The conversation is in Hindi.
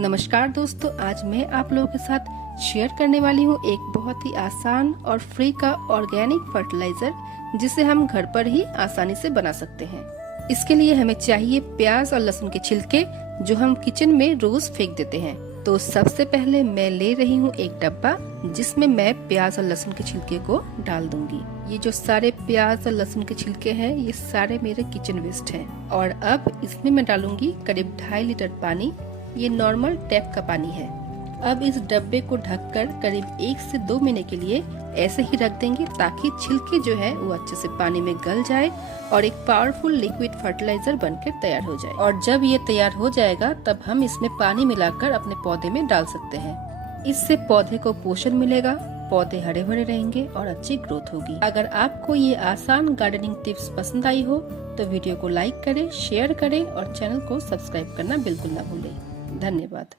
नमस्कार दोस्तों, आज मैं आप लोगों के साथ शेयर करने वाली हूँ एक बहुत ही आसान और फ्री का ऑर्गेनिक फर्टिलाइजर जिसे हम घर पर ही आसानी से बना सकते हैं। इसके लिए हमें चाहिए प्याज और लहसुन के छिलके जो हम किचन में रोज फेंक देते हैं। तो सबसे पहले मैं ले रही हूँ एक डब्बा जिसमें मैं प्याज और लहसुन के छिलके को डाल दूंगी। ये जो सारे प्याज और लहसुन के छिलके हैं ये सारे मेरे किचन वेस्ट हैं। और अब इसमें मैं डालूंगी करीब 2.5 लीटर पानी। ये नॉर्मल टैप का पानी है। अब इस डब्बे को ढककर करीब 1 से 2 महीने के लिए ऐसे ही रख देंगे ताकि छिलके जो है वो अच्छे से पानी में गल जाए और एक पावरफुल लिक्विड फर्टिलाइजर बनकर तैयार हो जाए। और जब ये तैयार हो जाएगा तब हम इसमें पानी मिलाकर अपने पौधे में डाल सकते हैं। इससे पौधे को पोषण मिलेगा, पौधे हरे भरे रहेंगे और अच्छी ग्रोथ होगी। अगर आपको ये आसान गार्डनिंग टिप्स पसंद आई हो तो वीडियो को लाइक करें, शेयर करें और चैनल को सब्सक्राइब करना बिल्कुल ना भूलें। धन्यवाद।